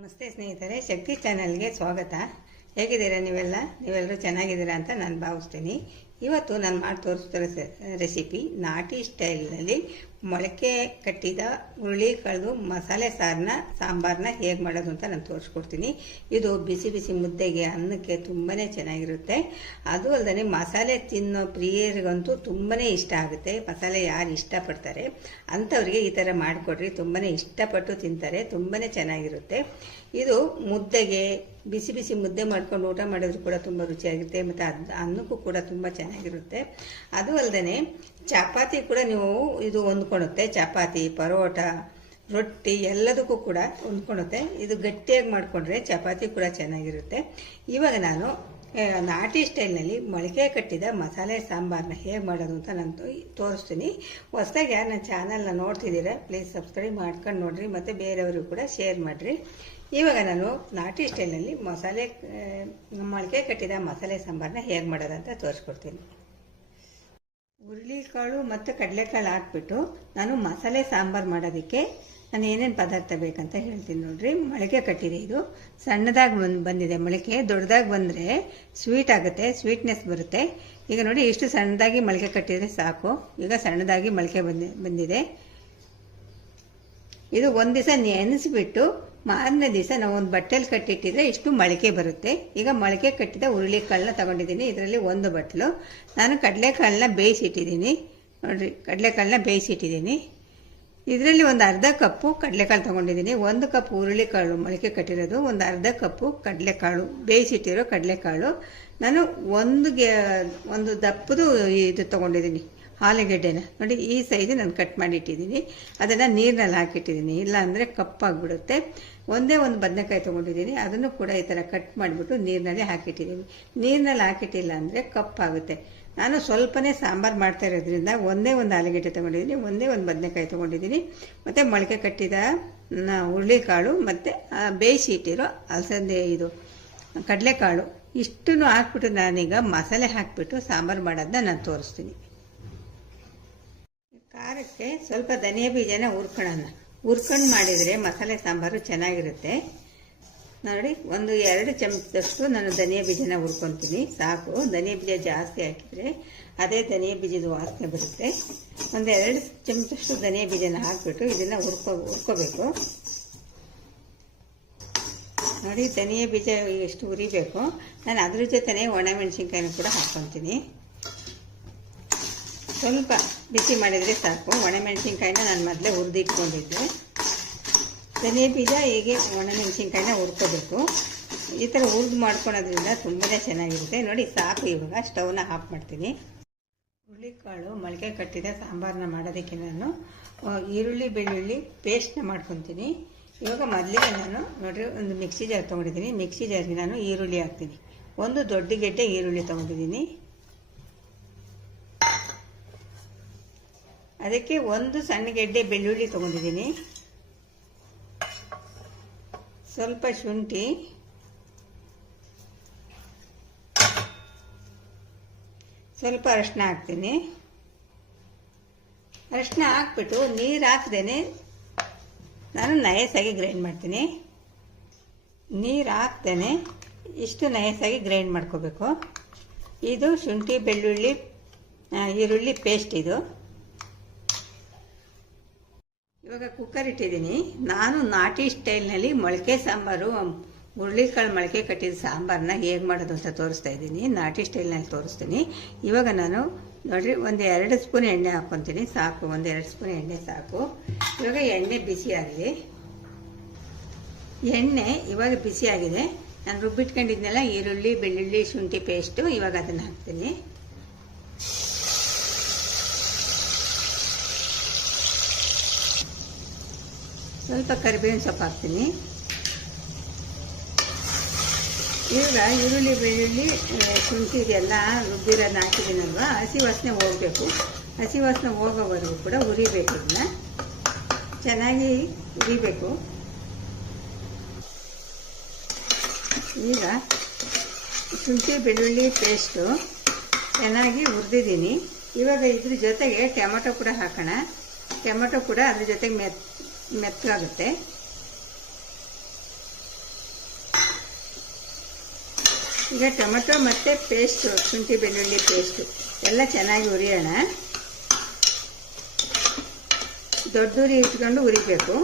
ನಮಸ್ತೆ ಸ್ನೇಹಿತರೆ, ಶಕ್ತಿ ಚಾನೆಲ್ಗೆ ಸ್ವಾಗತ. ಹೇಗಿದ್ದೀರಾ ನೀವೆಲ್ಲರೂ ಚೆನ್ನಾಗಿದ್ದೀರಾ ಅಂತ ನಾನು ಭಾವಿಸ್ತೀನಿ. ಇವತ್ತು ನಾನು ಮಾಡಿ ತೋರಿಸ್ತಿರೋ ರೆಸಿಪಿ ನಾಟಿ ಸ್ಟೈಲ್ನಲ್ಲಿ ಮೊಳಕೆ ಕಟ್ಟಿದ ಹುರುಳಿ ಕಳೆದು ಮಸಾಲೆ ಸಾಂಬಾರನ್ನ ಹೇಗೆ ಮಾಡೋದು ಅಂತ ನಾನು ತೋರಿಸ್ಕೊಡ್ತೀನಿ. ಇದು ಬಿಸಿ ಬಿಸಿ ಮುದ್ದೆಗೆ, ಅನ್ನಕ್ಕೆ ತುಂಬಾ ಚೆನ್ನಾಗಿರುತ್ತೆ. ಅದು ಅಲ್ಲದೆ ಮಸಾಲೆ ತಿನ್ನೋ ಪ್ರಿಯರಿಗಂತೂ ತುಂಬಾ ಇಷ್ಟ ಆಗುತ್ತೆ. ಮಸಾಲೆ ಯಾರು ಇಷ್ಟಪಡ್ತಾರೆ ಅಂಥವ್ರಿಗೆ ಈ ಥರ ಮಾಡಿಕೊಡ್ರಿ, ತುಂಬಾ ಇಷ್ಟಪಟ್ಟು ತಿಂತಾರೆ. ತುಂಬಾ ಚೆನ್ನಾಗಿರುತ್ತೆ. ಇದು ಮುದ್ದೆಗೆ, ಬಿಸಿ ಬಿಸಿ ಮುದ್ದೆ ಮಾಡ್ಕೊಂಡು ಊಟ ಮಾಡಿದ್ರು ಕೂಡ ತುಂಬ ರುಚಿಯಾಗಿರುತ್ತೆ. ಮತ್ತು ಅನ್ನಕ್ಕೂ ಕೂಡ ತುಂಬ ಚೆನ್ನಾಗಿರುತ್ತೆ. ಅದು ಅಲ್ಲದೆ ಚಪಾತಿ ಕೂಡ ನೀವು ಇದು ಹೊಂದ್ಕೊಳುತ್ತೆ. ಚಪಾತಿ, ಪರೋಟ, ರೊಟ್ಟಿ ಎಲ್ಲದಕ್ಕೂ ಕೂಡ ಹೊಂದ್ಕೊಳುತ್ತೆ. ಇದು ಗಟ್ಟಿಯಾಗಿ ಮಾಡಿಕೊಂಡ್ರೆ ಚಪಾತಿ ಕೂಡ ಚೆನ್ನಾಗಿರುತ್ತೆ. ಇವಾಗ ನಾನು ನಾಟಿ ಸ್ಟೈಲ್ನಲ್ಲಿ ಮೊಳಕೆ ಕಟ್ಟಿದ ಮಸಾಲೆ ಸಾಂಬಾರನ್ನ ಹೇಗೆ ಮಾಡೋದು ಅಂತ ನಾನು ತೋರಿಸ್ತೀನಿ. ಹೊಸದಾಗಿ ಯಾರು ನನ್ನ ಚಾನಲ್ನ ನೋಡ್ತಿದ್ದೀರಾ ಪ್ಲೀಸ್ ಸಬ್ಸ್ಕ್ರೈಬ್ ಮಾಡ್ಕೊಂಡು ನೋಡಿರಿ, ಮತ್ತು ಬೇರೆಯವ್ರಿಗೂ ಕೂಡ ಶೇರ್ ಮಾಡಿರಿ. ಇವಾಗ ನಾನು ನಾಟಿ ಸ್ಟೈಲ್ನಲ್ಲಿ ಮೊಳಕೆ ಕಟ್ಟಿದ ಮಸಾಲೆ ಸಾಂಬಾರನ್ನ ಹೇಗೆ ಮಾಡೋದಂತ ತೋರಿಸ್ಕೊಡ್ತೀನಿ. ಹುರುಳಿಕಾಳು ಮತ್ತು ಕಡಲೆಕಾಳು ಹಾಕ್ಬಿಟ್ಟು ನಾನು ಮಸಾಲೆ ಸಾಂಬಾರು ಮಾಡೋದಕ್ಕೆ ನಾನು ಏನೇನು ಪದಾರ್ಥ ಬೇಕಂತ ಹೇಳ್ತೀನಿ ನೋಡ್ರಿ. ಮೊಳಕೆ ಕಟ್ಟಿದೆ, ಇದು ಸಣ್ಣದಾಗಿ ಬಂದಿದೆ. ಮೊಳಕೆ ದೊಡ್ಡದಾಗಿ ಬಂದರೆ ಸ್ವೀಟ್ ಆಗುತ್ತೆ, ಸ್ವೀಟ್ನೆಸ್ ಬರುತ್ತೆ. ಈಗ ನೋಡಿ, ಇಷ್ಟು ಸಣ್ಣದಾಗಿ ಮೊಳಕೆ ಕಟ್ಟಿದರೆ ಸಾಕು. ಈಗ ಸಣ್ಣದಾಗಿ ಮೊಳಕೆ ಬಂದಿದೆ. ಇದು ಒಂದು ದಿವಸ ನೆನೆಸಿಬಿಟ್ಟು ಮಾರನೇ ದಿವಸ ನಾವು ಒಂದು ಬಟ್ಟೆಲಿ ಕಟ್ಟಿಟ್ಟಿದ್ರೆ ಇಷ್ಟು ಮೊಳಕೆ ಬರುತ್ತೆ. ಈಗ ಮೊಳಕೆ ಕಟ್ಟಿದ ಹುರುಳಿಕಾಳನ್ನ ತಗೊಂಡಿದ್ದೀನಿ. ಇದರಲ್ಲಿ ಒಂದು ಬಟ್ಲು ನಾನು ಕಡಲೆಕಾಳನ್ನ ಬೇಯಿಸಿಟ್ಟಿದ್ದೀನಿ. ನೋಡಿರಿ, ಕಡಲೆಕಾಳನ್ನ ಬೇಯಿಸಿಟ್ಟಿದ್ದೀನಿ. ಇದರಲ್ಲಿ ಒಂದು ಅರ್ಧ ಕಪ್ಪು ಕಡಲೆಕಾಳು ತೊಗೊಂಡಿದ್ದೀನಿ. 1 ಕಪ್ ಹುರುಳಿಕಾಳು ಮೊಳಕೆ ಕಟ್ಟಿರೋದು, ಒಂದು ಅರ್ಧ ಕಪ್ಪು ಕಡಲೆಕಾಳು ಬೇಯಿಸಿಟ್ಟಿರೋ ಕಡಲೆಕಾಳು. ನಾನು ಒಂದು ದಪ್ಪದು ಇದು ತೊಗೊಂಡಿದ್ದೀನಿ, ಆಲೂಗೆಡ್ಡೆನ. ನೋಡಿ, ಈ ಸೈಜ್ ನಾನು ಕಟ್ ಮಾಡಿ ಇಟ್ಟಿದ್ದೀನಿ. ಅದನ್ನು ನೀರಿನಲ್ಲಿ ಹಾಕಿಟ್ಟಿದ್ದೀನಿ, ಇಲ್ಲ ಅಂದರೆ ಕಪ್ಪಾಗಿಬಿಡುತ್ತೆ. ಒಂದೇ ಒಂದು ಬದನೆಕಾಯಿ ತೊಗೊಂಡಿದ್ದೀನಿ, ಅದನ್ನು ಕೂಡ ಈ ಥರ ಕಟ್ ಮಾಡಿಬಿಟ್ಟು ನೀರಿನಲ್ಲಿ ಹಾಕಿಟ್ಟಿದ್ದೀನಿ. ನೀರಿನಲ್ಲಿ ಹಾಕಿಟ್ಟಿಲ್ಲ ಅಂದರೆ ಕಪ್ಪಾಗುತ್ತೆ. ನಾನು ಸ್ವಲ್ಪನೇ ಸಾಂಬಾರು ಮಾಡ್ತಾ ಇರೋದ್ರಿಂದ ಒಂದೇ ಒಂದು ಆಲೂಗೆಡ್ಡೆ ತೊಗೊಂಡಿದ್ದೀನಿ, ಒಂದೇ ಒಂದು ಬದನೆಕಾಯಿ ತೊಗೊಂಡಿದ್ದೀನಿ, ಮತ್ತು ಮೊಳಕೆ ಕಟ್ಟಿದ ಹುರುಳಿಕಾಳು ಮತ್ತು ಬೇಯಿಸಿ ಇಟ್ಟಿರೋ ಅಲಸಂದೆ ಇದು ಕಡಲೆಕಾಳು ಇಷ್ಟನ್ನು ಹಾಕ್ಬಿಟ್ಟು ನಾನೀಗ ಮಸಾಲೆ ಹಾಕಿಬಿಟ್ಟು ಸಾಂಬಾರು ಮಾಡೋದನ್ನ ನಾನು ತೋರಿಸ್ತೀನಿ. ಖಾರಕ್ಕೆ ಸ್ವಲ್ಪ ಧನಿಯಾ ಬೀಜನ ಹುರ್ಕೊಂಡು ಮಾಡಿದರೆ ಮಸಾಲೆ ಸಾಂಬಾರು ಚೆನ್ನಾಗಿರುತ್ತೆ. ನೋಡಿ, 1-2 ಚಮಚದಷ್ಟು ನಾನು ಧನಿಯಾ ಬೀಜನ ಹುರ್ಕೊತೀನಿ, ಸಾಕು. ಧನಿಯಾ ಬೀಜ ಜಾಸ್ತಿ ಹಾಕಿದರೆ ಅದೇ ಧನಿಯಾ ಬೀಜದ ವಾಸನೆ ಬರುತ್ತೆ. 1-2 ಚಮಚದಷ್ಟು ಧನಿಯಾ ಬೀಜನ ಹಾಕಿಬಿಟ್ಟು ಇದನ್ನು ಹುರ್ಕೋಬೇಕು. ನೋಡಿ, ಧನಿಯಾ ಬೀಜ ಎಷ್ಟು ಹುರಿಬೇಕು. ನಾನು ಅದ್ರ ಜೊತೆನೇ ಒಣಮೆಣಸಿನ್ಕಾಯಿನೂ ಕೂಡ ಹಾಕ್ಕೊತೀನಿ. ಸ್ವಲ್ಪ ಬಿಸಿ ಮಾಡಿದರೆ ಸಾಕು. ಒಣಮೆಣಸಿನ್ಕಾಯಿನ ನಾನು ಮೊದಲೇ ಹುರಿದಿಟ್ಕೊಂಡಿದ್ದೆ. ಧನಿಯಾ ಬೀಜ ಹೀಗೆ ಒಣಮೆಣಸಿನ್ಕಾಯಿನ ಹುರ್ಕೋಬೇಕು. ಈ ಥರ ಹುರಿದು ಮಾಡ್ಕೊಳೋದ್ರಿಂದ ತುಂಬಾ ಚೆನ್ನಾಗಿರುತ್ತೆ. ನೋಡಿ, ಸಾಕು. ಇವಾಗ ಸ್ಟವ್ನ ಆಫ್ ಮಾಡ್ತೀನಿ. ಹುರುಳಿಕಾಳು ಮೊಳಕೆ ಕಟ್ಟಿದ ಸಾಂಬಾರನ್ನ ಮಾಡೋದಕ್ಕೆ ನಾನು ಈರುಳ್ಳಿ ಬೆಳ್ಳುಳ್ಳಿ ಪೇಸ್ಟ್ನ ಮಾಡ್ಕೊತೀನಿ. ಇವಾಗ ಮೊದಲಿಗೆ ನಾನು ನೋಡಿರಿ ಒಂದು ಮಿಕ್ಸಿ ಜಾರ್ ತೊಗೊಂಡಿದ್ದೀನಿ. ಮಿಕ್ಸಿ ಜಾರ್ಗೆ ನಾನು ಈರುಳ್ಳಿ ಹಾಕ್ತೀನಿ. ಒಂದು ದೊಡ್ಡ ಗೆಡ್ಡೆ ಈರುಳ್ಳಿ ತೊಗೊಂಡಿದ್ದೀನಿ. ಅದಕ್ಕೆ ಒಂದು ಸಣ್ಣ ಗೆಡ್ಡೆ ಬೆಳ್ಳುಳ್ಳಿ ತೊಗೊಂಡಿದ್ದೀನಿ. ಸ್ವಲ್ಪ ಶುಂಠಿ, ಸ್ವಲ್ಪ ಅರಿಶಿನ ಹಾಕ್ತೀನಿ. ಅರಿಶಿನ ಹಾಕ್ಬಿಟ್ಟು ನೀರು ಹಾಕ್ದೇನೆ ನಾನು ನಯಸಾಗಿ ಗ್ರೈಂಡ್ ಮಾಡ್ತೀನಿ. ನೀರು ಹಾಕ್ದೇನೆ ಇಷ್ಟು ನಯಸಾಗಿ ಗ್ರೈಂಡ್ ಮಾಡ್ಕೋಬೇಕು. ಇದು ಶುಂಠಿ ಬೆಳ್ಳುಳ್ಳಿ ಈರುಳ್ಳಿ ಪೇಸ್ಟ್ ಇದು. ಇವಾಗ ಕುಕ್ಕರ್ ಇಟ್ಟಿದ್ದೀನಿ. ನಾನು ನಾಟಿ ಸ್ಟೈಲ್ನಲ್ಲಿ ಮೊಳಕೆ ಸಾಂಬಾರು, ಹುರುಳಿಕಾಳು ಮೊಳಕೆ ಕಟ್ಟಿದ ಸಾಂಬಾರನ್ನ ಹೇಗೆ ಮಾಡೋದು ಅಂತ ತೋರಿಸ್ತಾ ಇದ್ದೀನಿ. ನಾಟಿ ಸ್ಟೈಲ್ನಲ್ಲಿ ತೋರಿಸ್ತೀನಿ. ಇವಾಗ ನಾನು ನೋಡಿರಿ 1-2 ಸ್ಪೂನ್ ಎಣ್ಣೆ ಹಾಕ್ಕೊತೀನಿ, ಸಾಕು. 1-2 ಸ್ಪೂನ್ ಎಣ್ಣೆ ಸಾಕು. ಇವಾಗ ಎಣ್ಣೆ ಬಿಸಿಯಾಗಿದೆ. ಎಣ್ಣೆ ಇವಾಗ ಬಿಸಿಯಾಗಿದೆ. ನಾನು ರುಬ್ಬಿಟ್ಕೊಂಡಿದ್ನೆಲ್ಲ ಈರುಳ್ಳಿ ಬೆಳ್ಳುಳ್ಳಿ ಶುಂಠಿ ಪೇಸ್ಟು, ಇವಾಗ ಅದನ್ನು ಹಾಕ್ತೀನಿ. ಸ್ವಲ್ಪ ಕರಿಬೇವಿನ ಸೊಪ್ಪು ಹಾಕ್ತೀನಿ. ಈಗ ಈರುಳ್ಳಿ ಬೆಳ್ಳುಳ್ಳಿ ಶುಂಠಿ ಇದೆಲ್ಲ ರುಬ್ಬಿರೋದನ್ನ ಹಾಕಿದ್ದೀನಲ್ವ, ಹಸಿ ವಾಸನೆ ಹೋಗಬೇಕು. ಹಸಿ ವಾಸನೆ ಹೋಗೋವರೆಗೂ ಕೂಡ ಹುರಿಬೇಕು. ಇದನ್ನ ಚೆನ್ನಾಗಿ ಹುರಿಬೇಕು. ಈಗ ಶುಂಠಿ ಬೆಳ್ಳುಳ್ಳಿ ಪೇಸ್ಟು ಚೆನ್ನಾಗಿ ಹುರಿದಿದ್ದೀನಿ. ಇವಾಗ ಇದ್ರ ಜೊತೆಗೆ ಟೊಮೆಟೊ ಕೂಡ ಹಾಕೋಣ. ಟೊಮೆಟೊ ಕೂಡ ಅದ್ರ ಜೊತೆಗೆ ಮೆತ್ತಗಾಗುತ್ತೆ. ಈಗ ಟೊಮೆಟೊ ಮತ್ತು ಪೇಸ್ಟು, ಶುಂಠಿ ಬೆಳ್ಳುಳ್ಳಿ ಪೇಸ್ಟು ಎಲ್ಲ ಚೆನ್ನಾಗಿ ಹುರಿಯೋಣ. ದೊಡ್ಡ ಉರಿ ಇಟ್ಕೊಂಡು ಹುರಿಬೇಕು.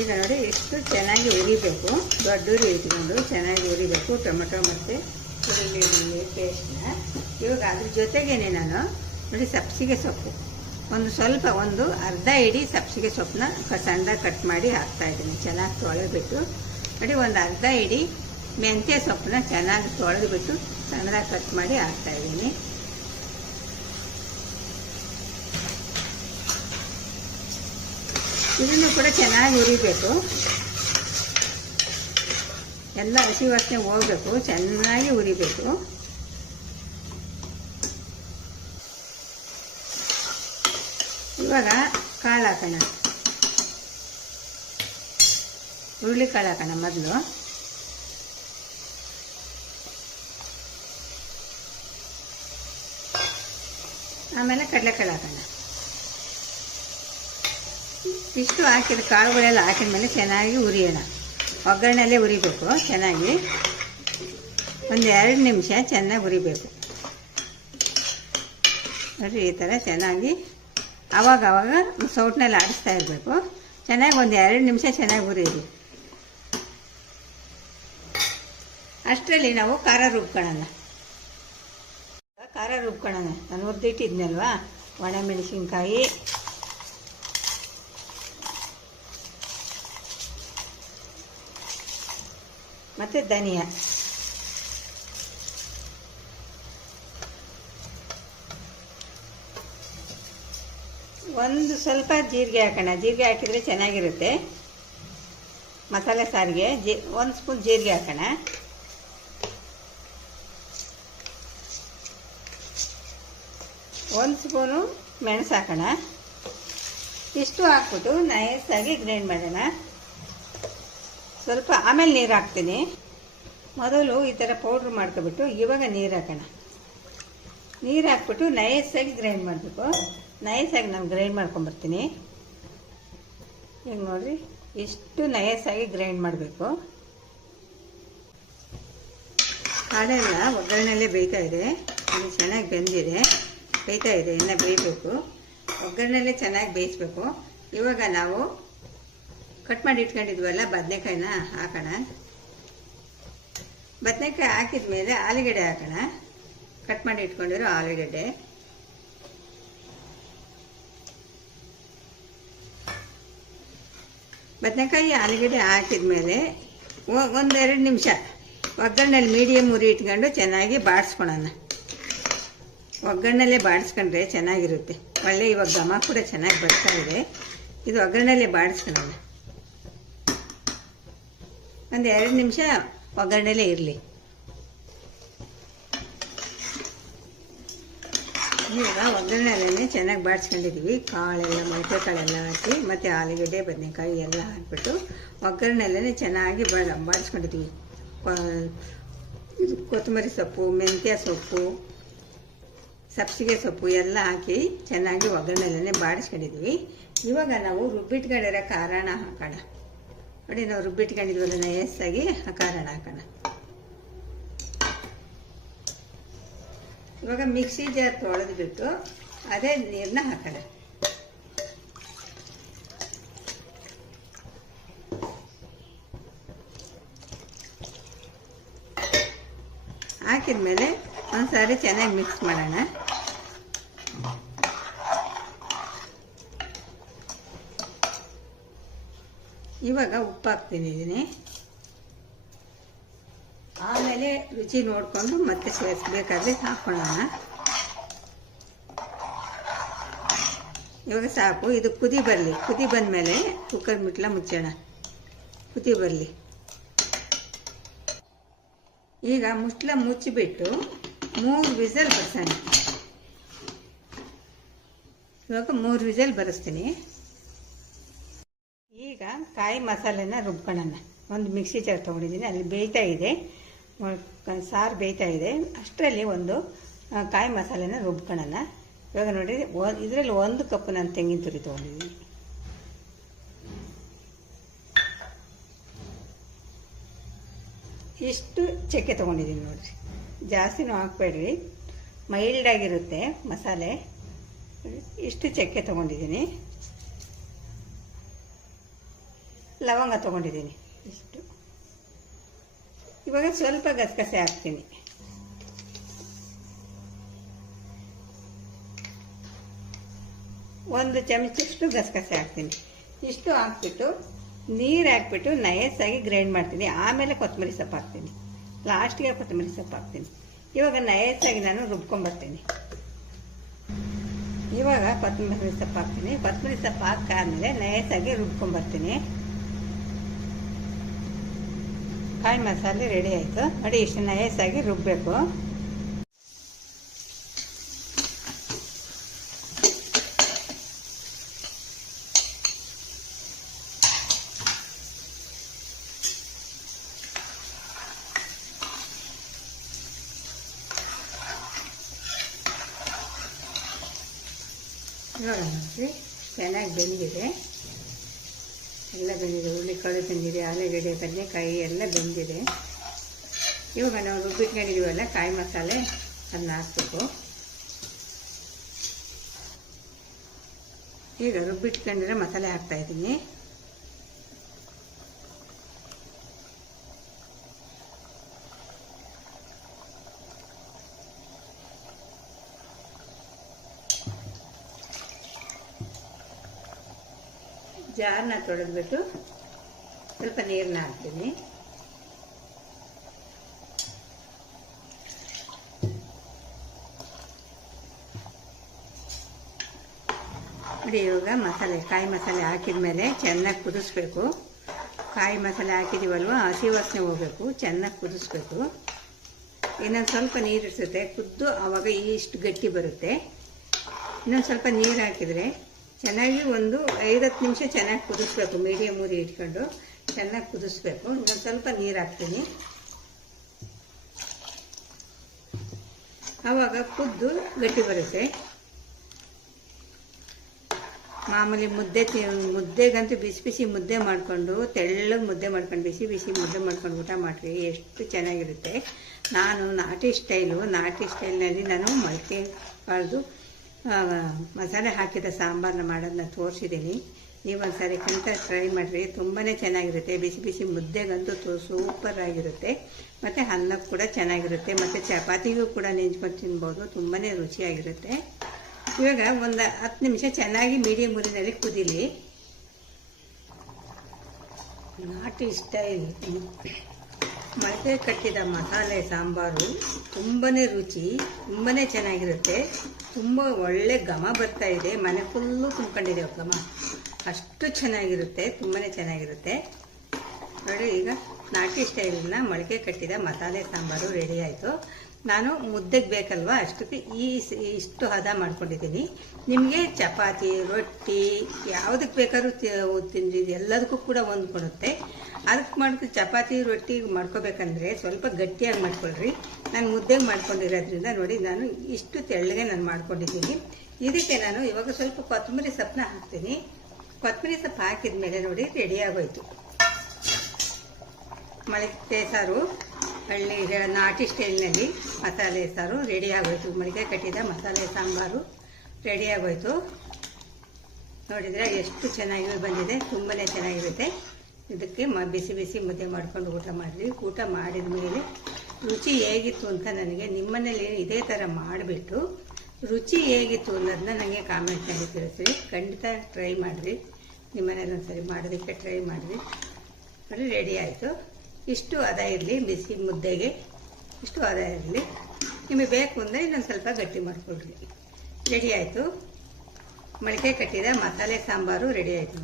ಈಗ ನೋಡಿ ಎಷ್ಟು ಚೆನ್ನಾಗಿ ಹುರಿಬೇಕು. ದೊಡ್ಡ ಉರಿ ಇಟ್ಕೊಂಡು ಚೆನ್ನಾಗಿ ಹುರಿಬೇಕು ಟೊಮೆಟೊ ಮತ್ತು ಬೆಳ್ಳುಳ್ಳಿ ಪೇಸ್ಟ್ನ. ಇವಾಗ ಅದ್ರ ಜೊತೆಗೇನೆ ನಾನು ನೋಡಿ ಸಬ್ಸಿಗೆ ಸೊಪ್ಪು ಒಂದು ಅರ್ಧ ಇಡೀ ಸಬ್ಸಿಗೆ ಸೊಪ್ಪನ್ನ ಸಣ್ಣದಾಗಿ ಕಟ್ ಮಾಡಿ ಹಾಕ್ತಾಯಿದ್ದೀನಿ. ಚೆನ್ನಾಗಿ ತೊಳೆದ್ಬಿಟ್ಟು ನೋಡಿ ಒಂದು ಅರ್ಧ ಇಡೀ ಮೆಂತ್ಯ ಸೊಪ್ಪನ್ನ ಚೆನ್ನಾಗಿ ತೊಳೆದ್ಬಿಟ್ಟು ಸಣ್ಣದಾಗಿ ಕಟ್ ಮಾಡಿ ಹಾಕ್ತಾಯಿದ್ದೀನಿ. ಇದನ್ನು ಕೂಡ ಚೆನ್ನಾಗಿ ಹುರಿಬೇಕು. ಎಲ್ಲ ಹಸಿ ವಾಸನೆ ಹೋಗಬೇಕು, ಚೆನ್ನಾಗಿ ಹುರಿಬೇಕು. ಇವಾಗ ಕಾಳು ಹಾಕೋಣ. ಹುರುಳಿ ಕಾಳು ಹಾಕೋಣ ಮೊದಲು. ಆಮೇಲೆ ಕಡಲೆಕಾಳು ಹಾಕೋಣ. ಇಷ್ಟು ಹಾಕಿದ ಕಾಳುಗಳೆಲ್ಲ ಹಾಕಿದ ಮೇಲೆ ಚೆನ್ನಾಗಿ ಹುರಿಯೋಣ. ಒಗ್ಗರಣೆಲ್ಲೇ ಹುರಿಬೇಕು ಚೆನ್ನಾಗಿ. ಒಂದು 2 ನಿಮಿಷ ಚೆನ್ನಾಗಿ ಹುರಿಬೇಕು ನೋಡಿರಿ. ಈ ಥರ ಚೆನ್ನಾಗಿ ಆವಾಗ ಸೌಟ್ನಲ್ಲಿ ಆಡಿಸ್ತಾ ಇರಬೇಕು. ಚೆನ್ನಾಗಿ ಒಂದು 2 ನಿಮಿಷ ಚೆನ್ನಾಗಿ ಹುರಿಯಿರಿ. ಅಷ್ಟರಲ್ಲಿ ನಾವು ಖಾರ ರುಬ್ಕೊಳ್ಳೋಣ. ನಾನು ಹುರಿದಿಟ್ಟಿದ್ನಲ್ವಾ, ಒಣಮೆಣಸಿನ್ಕಾಯಿ, ಮತ್ತು ಧನಿಯಾ, ಒಂದು ಸ್ವಲ್ಪ ಜೀರಿಗೆ ಹಾಕೋಣ. ಜೀರಿಗೆ ಹಾಕಿದರೆ ಚೆನ್ನಾಗಿರುತ್ತೆ ಮಸಾಲೆ ಸಾರಿಗೆ. 1 ಸ್ಪೂನ್ ಜೀರಿಗೆ ಹಾಕೋಣ. ಒಂದು ಸ್ಪೂನು ಮೆಣಸು ಹಾಕೋಣ. ಇಷ್ಟು ಹಾಕ್ಬಿಟ್ಟು ನೈಸಾಗಿ ಗ್ರೈಂಡ್ ಮಾಡೋಣ. ಸ್ವಲ್ಪ ಆಮೇಲೆ ನೀರು ಹಾಕ್ತೀನಿ. ಮೊದಲು ಈ ಥರ ಪೌಡ್ರ್ ಮಾಡ್ಕೊಬಿಟ್ಟು ಇವಾಗ ನೀರು ಹಾಕೋಣ. ನೀರು ಹಾಕ್ಬಿಟ್ಟು ನೈಸಾಗಿ ಗ್ರೈಂಡ್ ಮಾಡಬೇಕು. ನೈಸಾಗಿ ನಾನು ಗ್ರೈಂಡ್ ಮಾಡ್ಕೊಂಬರ್ತೀನಿ. ಈಗ ನೋಡಿರಿ ಎಷ್ಟು ನೈಸಾಗಿ ಗ್ರೈಂಡ್ ಮಾಡಬೇಕು. ಕಾಳೆಲ್ಲ ಒಗ್ಗರಣೆಲ್ಲೇ ಬೇಯ್ತಾ ಇದೆ. ಇದು ಚೆನ್ನಾಗಿ ಬೆಂದಿದೆ, ಬೇಯ್ತಾ ಇದೆ, ಇನ್ನೂ ಬೇಯಬೇಕು. ಒಗ್ಗರಣೆಲ್ಲೇ ಚೆನ್ನಾಗಿ ಬೇಯಿಸ್ಬೇಕು. ಇವಾಗ ನಾವು ಕಟ್ ಮಾಡಿ ಇಟ್ಕೊಂಡಿದ್ವಲ್ಲ ಬದನೆಕಾಯಿನ ಹಾಕೋಣ. ಬದನೆಕಾಯಿ ಹಾಕಿದ ಮೇಲೆ ಆಲೂಗಡ್ಡೆ ಹಾಕೋಣ. ಕಟ್ ಮಾಡಿ ಇಟ್ಕೊಂಡಿರೋ ಆಲೂಗಡ್ಡೆ, ಬದನೆಕಾಯಿ ಆಲೂಗಡ್ಡೆ ಹಾಕಿದ ಮೇಲೆ 1-2 ನಿಮಿಷ ಒಗ್ಗರಣೆಲಿ ಮೀಡಿಯಮ್ ಉರಿ ಇಟ್ಕೊಂಡು ಚೆನ್ನಾಗಿ ಬಾಡಿಸ್ಕೊಳೋಣ. ಒಗ್ಗರಣೆಲ್ಲೇ ಬಾಡಿಸ್ಕೊಂಡ್ರೆ ಚೆನ್ನಾಗಿರುತ್ತೆ. ಒಳ್ಳೆ ಇವಾಗ ಘಮ ಕೂಡ ಚೆನ್ನಾಗಿ ಬರ್ತಾ ಇದೆ. ಇದು ಒಗ್ಗರಣೆಲ್ಲೇ ಬಾಡಿಸ್ಕೊಳ್ಳೋಣ. 1-2 ನಿಮಿಷ ಒಗ್ಗರಣೆಲೇ ಇರಲಿ. ಈಗ ಒಗ್ಗರಣೆಲ್ಲೇ ಚೆನ್ನಾಗಿ ಬಾಡಿಸ್ಕೊಂಡಿದ್ದೀವಿ. ಕಾಳೆಲ್ಲ ಮೊಳಕೆ ಕಾಳೆಲ್ಲ ಹಾಕಿ ಮತ್ತು ಆಲೂಗಡ್ಡೆ ಬದನೆಕಾಯಿ ಎಲ್ಲ ಹಾಕ್ಬಿಟ್ಟು ಒಗ್ಗರಣೆಲ್ಲೇ ಚೆನ್ನಾಗಿ ಬಾಡಿಸ್ಕೊಂಡಿದ್ದೀವಿ. ಇದು ಕೊತ್ತಂಬರಿ ಸೊಪ್ಪು, ಮೆಂತ್ಯ ಸೊಪ್ಪು, ಸಬ್ಸಿಗೆ ಸೊಪ್ಪು ಎಲ್ಲ ಹಾಕಿ ಚೆನ್ನಾಗಿ ಒಗ್ಗರಣೆಲ್ಲೇ ಬಾಡಿಸ್ಕೊಂಡಿದ್ವಿ. ಇವಾಗ ನಾವು ರುಬ್ಬಿಟ್ಕೊಂಡಿರೋ ಖಾರನ ಹಾಕೋಣ. ನೋಡಿ ನಾವು ರುಬ್ಬಿಟ್ಕೊಂಡಿದ್ವಲ್ಲ ನೈಸಾಗಿ ಆ ಖಾರನ ಹಾಕೋಣ. ಇವಾಗ ಮಿಕ್ಸಿ ಜಾರ್ ತೊಳೆದ್ಬಿಟ್ಟು ಅದೇ ನೀರನ್ನ ಹಾಕೋಣ. ಹಾಕಿದ್ಮೇಲೆ ಒಂದ್ಸಾರಿ ಚೆನ್ನಾಗಿ ಮಿಕ್ಸ್ ಮಾಡೋಣ. ಇವಾಗ ಉಪ್ಪು ಹಾಕ್ತಿದ್ದೀನಿ. ಆಮೇಲೆ ರುಚಿ ನೋಡಿಕೊಂಡು ಮತ್ತೆ ಸೇರಿಸ್ಬೇಕಾದ್ರೆ ಹಾಕೊಳ್ಳೋಣ. ಇವಾಗ ಸಾಕು. ಇದು ಕುದಿ ಬರಲಿ. ಕುದಿ ಬಂದಮೇಲೆ ಕುಕ್ಕರ್ ಮುಟ್ಲ ಮುಚ್ಚೋಣ. ಕುದಿ ಬರಲಿ. ಈಗ ಮುಟ್ಲ ಮುಚ್ಚಿಬಿಟ್ಟು 3 ವಿಸಲ್ ಬರ್ಸೋಣ. ಇವಾಗ 3 ವಿಸಲ್ ಬರೆಸ್ತೀನಿ. ಈಗ ಕಾಯಿ ಮಸಾಲೆನ ರುಬ್ಕೊಳ್ಳೋಣ. ಒಂದು ಮಿಕ್ಸಿ ಜಾರ್ ತೊಗೊಂಡಿದ್ದೀನಿ, ಅಲ್ಲಿ ಬೇಯ್ತಾ ಇದೆ, ಸಾರು ಬೇಯ್ತಾ ಇದೆ. ಅಷ್ಟರಲ್ಲಿ ಒಂದು ಕಾಯಿ ಮಸಾಲೆನ ರುಬ್ಕೊಳ್ಳೋಣ. ಇವಾಗ ನೋಡಿ ಇದರಲ್ಲಿ 1 ಕಪ್ ನಾನು ತೆಂಗಿನ ತುರಿ ತೊಗೊಂಡಿದ್ದೀನಿ. ಇಷ್ಟು ಚಕ್ಕೆ ತೊಗೊಂಡಿದ್ದೀನಿ ನೋಡಿರಿ. ಜಾಸ್ತಿನೂ ಹಾಕ್ಬೇಡ್ರಿ, ಮೈಲ್ಡಾಗಿರುತ್ತೆ ಮಸಾಲೆ. ಇಷ್ಟು ಚಕ್ಕೆ ತೊಗೊಂಡಿದ್ದೀನಿ. ಲವಂಗ ತೊಗೊಂಡಿದ್ದೀನಿ ಇಷ್ಟು. ಇವಾಗ ಸ್ವಲ್ಪ ಗಸಗಸೆ ಹಾಕ್ತೀನಿ. ಒಂದು ಚಮಚಷ್ಟು ಗಸಗಸೆ ಹಾಕ್ತೀನಿ. ಇಷ್ಟು ಹಾಕ್ಬಿಟ್ಟು ನೀರು ಹಾಕ್ಬಿಟ್ಟು ನಯಸ್ಸಾಗಿ ಗ್ರೈಂಡ್ ಮಾಡ್ತೀನಿ. ಆಮೇಲೆ ಕೊತ್ತಂಬರಿ ಸೊಪ್ಪು ಹಾಕ್ತೀನಿ, ಲಾಸ್ಟಿಗೆ ಕೊತ್ತಂಬರಿ ಸೊಪ್ಪು ಹಾಕ್ತೀನಿ. ಇವಾಗ ನಯಸ್ಸಾಗಿ ನಾನು ರುಬ್ಕೊಂಬರ್ತೀನಿ. ಇವಾಗ ಕೊತ್ತಂಬರಿ ಸೊಪ್ಪು ಹಾಕ್ತೀನಿ. ಕೊತ್ತಂಬರಿ ಸೊಪ್ಪು ಹಾಕಾದ್ಮೇಲೆ ನಯಸ್ಸಾಗಿ ರುಬ್ಕೊಂಬರ್ತೀನಿ. ಕಾಯಿ ಮಸಾಲೆ ರೆಡಿ ಆಯಿತು ನೋಡಿ. ಇಷ್ಟು ನಯಸ್ಸಾಗಿ ರುಬ್ಬಬೇಕು. ಇವಾಗ ನೋಡಿ ಚೆನ್ನಾಗಿ ಬೆಂದಿದೆ, ಎಲ್ಲ ಬೆಂದಿದೆ. ಹುರುಳಿಕಾಳು ಬೆಂದಿದೆ, ಆಲೂಗಡ್ಡೆ, ಬದನೆಕಾಯಿ ಎಲ್ಲ ಬೆಂದಿದೆ. ಇವಾಗ ನಾವು ರುಬ್ಬಿಟ್ಕೊಂಡಿದ್ದೀವಲ್ಲ ಕಾಯಿ ಮಸಾಲೆ, ಅದನ್ನ ಹಾಕ್ಬೇಕು. ಈಗ ರುಬ್ಬಿಟ್ಕೊಂಡಿರೋ ಮಸಾಲೆ ಹಾಕ್ತಾಯಿದ್ದೀನಿ. ಜಾರನ್ನ ತೊಳೆದ್ಬಿಟ್ಟು ಸ್ವಲ್ಪ ನೀರನ್ನ ಹಾಕ್ತೀನಿ. ನೋಡಿ ಇವಾಗ ಮಸಾಲೆ, ಕಾಯಿ ಮಸಾಲೆ ಹಾಕಿದ ಮೇಲೆ ಚೆನ್ನಾಗಿ ಕುದಿಸ್ಬೇಕು. ಕಾಯಿ ಮಸಾಲೆ ಹಾಕಿದ್ದೀವಲ್ವ, ಹಸಿ ವಾಸನೆ ಹೋಗಬೇಕು, ಚೆನ್ನಾಗಿ ಕುದಿಸ್ಬೇಕು. ಇನ್ನೊಂದು ಸ್ವಲ್ಪ ನೀರು ಇರಿಸುತ್ತೆ, ಕುದ್ದು ಆವಾಗ ಇಷ್ಟು ಗಟ್ಟಿ ಬರುತ್ತೆ. ಇನ್ನೊಂದು ಸ್ವಲ್ಪ ನೀರು ಹಾಕಿದರೆ ಚೆನ್ನಾಗಿ ಒಂದು 5-10 ನಿಮಿಷ ಚೆನ್ನಾಗಿ ಕುದಿಸ್ಬೇಕು. ಮೀಡಿಯಮ್ ಊರಿ ಇಟ್ಕೊಂಡು ಚೆನ್ನಾಗಿ ಕುದಿಸ್ಬೇಕು. ಇನ್ನೊಂದು ಸ್ವಲ್ಪ ನೀರು ಹಾಕ್ತೀನಿ. ಆವಾಗ ಗಟ್ಟಿ ಬರುತ್ತೆ. ಮಾಮೂಲಿ ಮುದ್ದೆಗಂತೂ ಬಿಸಿ ಬಿಸಿ ಮುದ್ದೆ ಮಾಡಿಕೊಂಡು, ತೆಳ್ಳಗೆ ಮುದ್ದೆ ಮಾಡ್ಕೊಂಡು, ಬಿಸಿ ಬಿಸಿ ಮುದ್ದೆ ಮಾಡ್ಕೊಂಡು ಊಟ ಮಾಡಿರಿ, ಎಷ್ಟು ಚೆನ್ನಾಗಿರುತ್ತೆ. ನಾನು ನಾಟಿ ಸ್ಟೈಲ್ನಲ್ಲಿ ನಾನು ಮೊಳಕೆ ಕಾಳ್ದು ಮಸಾಲೆ ಹಾಕಿದ ಸಾಂಬಾರನ್ನ ಮಾಡೋದನ್ನ ತೋರಿಸಿದ್ದೀನಿ. ನೀವೊಂದು ಸಾರಿ ಖಂಡಿತ ಟ್ರೈ ಮಾಡಿರಿ, ತುಂಬಾ ಚೆನ್ನಾಗಿರುತ್ತೆ. ಬಿಸಿ ಬಿಸಿ ಮುದ್ದೆಗಂತೂ ಸೂಪರ್ ಆಗಿರುತ್ತೆ. ಮತ್ತು ಅನ್ನಕ್ಕೆ ಕೂಡ ಚೆನ್ನಾಗಿರುತ್ತೆ, ಮತ್ತು ಚಪಾತಿಗೂ ಕೂಡ ನೆಂಚ್ಕೊಂಡು ತಿನ್ಬೋದು, ತುಂಬಾ ರುಚಿಯಾಗಿರುತ್ತೆ. ಇವಾಗ ಒಂದು 10 ನಿಮಿಷ ಚೆನ್ನಾಗಿ ಮೀಡಿಯಮ್ ಊರಿನಲ್ಲಿ ಕುದೀಲಿ. ನಾಟಿ ಸ್ಟೈಲ್ ಮೊಳಕೆ ಕಟ್ಟಿದ ಮಸಾಲೆ ಸಾಂಬಾರು ತುಂಬಾ ರುಚಿ, ತುಂಬಾ ಚೆನ್ನಾಗಿರುತ್ತೆ. ತುಂಬ ಒಳ್ಳೆ ಘಮ ಬರ್ತಾ ಇದೆ, ಮನೆ ಫುಲ್ಲು ತುಂಬ್ಕೊಂಡಿದೆ ಘಮ, ಅಷ್ಟು ಚೆನ್ನಾಗಿರುತ್ತೆ, ತುಂಬಾ ಚೆನ್ನಾಗಿರುತ್ತೆ ನೋಡಿ. ಈಗ ನಾಟಿ ಸ್ಟೈಲ್ನ ಮೊಳಕೆ ಕಟ್ಟಿದ ಮಸಾಲೆ ಸಾಂಬಾರು ರೆಡಿ ಆಯಿತು. ನಾನು ಮುದ್ದೆಗೆ ಬೇಕಲ್ವ ಅಷ್ಟಕ್ಕೆ ಇಷ್ಟು ಹದ ಮಾಡ್ಕೊಂಡಿದ್ದೀನಿ. ನಿಮಗೆ ಚಪಾತಿ, ರೊಟ್ಟಿ ಯಾವುದಕ್ಕೆ ಬೇಕಾದ್ರೂ ತಿಂದ್ರಿ, ಎಲ್ಲದಕ್ಕೂ ಕೂಡ ಹೊಂದ್ಕೊಳುತ್ತೆ. ಅದಕ್ಕೆ ಚಪಾತಿ, ರೊಟ್ಟಿ ಮಾಡ್ಕೋಬೇಕಂದ್ರೆ ಸ್ವಲ್ಪ ಗಟ್ಟಿಯಾಗಿ ಮಾಡ್ಕೊಳ್ರಿ. ನಾನು ಮುದ್ದೆಗೆ ಮಾಡ್ಕೊಂಡಿರೋದ್ರಿಂದ ನೋಡಿ, ನಾನು ಇಷ್ಟು ತೆಳ್ಳಗೆ ನಾನು ಮಾಡ್ಕೊಂಡಿದ್ದೀನಿ. ಇದಕ್ಕೆ ನಾನು ಇವಾಗ ಸ್ವಲ್ಪ ಕೊತ್ತಂಬರಿ ಸೊಪ್ಪನ್ನ ಹಾಕ್ತೀನಿ. ಕೊತ್ತಂಬರಿ ಸೊಪ್ಪು ಹಾಕಿದ ಮೇಲೆ ನೋಡಿ ರೆಡಿಯಾಗೋಯ್ತು. ಮೊಳಕೆ ಸಾರು ನಾಟಿ ಸ್ಟೈಲ್ನಲ್ಲಿ ಮಸಾಲೆ ಸಾರು ರೆಡಿ ಆಗೋಯ್ತು. ಮೊಳಕೆ ಕಟ್ಟಿದ ಮಸಾಲೆ ಸಾಂಬಾರು ರೆಡಿ ಆಗೋಯ್ತು. ನೋಡಿದರೆ ಎಷ್ಟು ಚೆನ್ನಾಗಿ ಬಂದಿದೆ, ತುಂಬಾ ಚೆನ್ನಾಗಿರುತ್ತೆ. ಇದಕ್ಕೆ ಬಿಸಿ ಬಿಸಿ ಮುದ್ದೆ ಮಾಡ್ಕೊಂಡು ಊಟ ಮಾಡಿದ್ವಿ. ಊಟ ಮಾಡಿದ ಮೇಲೆ ರುಚಿ ಹೇಗಿತ್ತು ಅಂತ ನನಗೆ ನಿಮ್ಮನೇಲಿ ಇದೇ ಥರ ಮಾಡಿಬಿಟ್ಟು ರುಚಿ ಹೇಗಿತ್ತು ಅನ್ನೋದನ್ನ ನನಗೆ ಕಾಮೆಂಟ್ನಲ್ಲಿ ತಿಳಿಸ್ರಿ. ಖಂಡಿತ ಟ್ರೈ ಮಾಡಿರಿ, ನಿಮ್ಮನೇಲಿ ಒಂದ್ಸರಿ ಮಾಡೋದಕ್ಕೆ ಟ್ರೈ ಮಾಡಿರಿ. ನೋಡಿ ರೆಡಿ ಆಯಿತು. ಇಷ್ಟು ಹದ ಇರಲಿ, ಬಿಸಿ ಮುದ್ದೆಗೆ ಇಷ್ಟು ಹದ ಇರಲಿ. ನಿಮಗೆ ಬೇಕು ಅಂದರೆ ಇನ್ನೊಂದು ಸ್ವಲ್ಪ ಗಟ್ಟಿ ಮಾಡಿಕೊಡ್ರಿ. ರೆಡಿ ಆಯಿತು. ಮೊಳಕೆ ಕಟ್ಟಿದ ಮಸಾಲೆ ಸಾಂಬಾರು ರೆಡಿ ಆಯಿತು.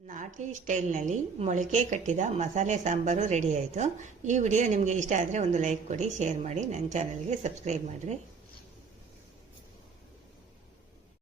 ನಾಟಿ ಸ್ಟೈಲ್ನಲ್ಲಿ ಮೊಳಕೆ ಕಟ್ಟಿದ ಮಸಾಲೆ ಸಾಂಬಾರು ರೆಡಿ ಆಯಿತು. ಈ ವಿಡಿಯೋ ನಿಮಗೆ ಇಷ್ಟ ಆದರೆ ಒಂದು ಲೈಕ್ ಕೊಡಿ, ಶೇರ್ ಮಾಡಿ, ನನ್ನ ಚಾನಲ್ಗೆ ಸಬ್ಸ್ಕ್ರೈಬ್ ಮಾಡಿರಿ.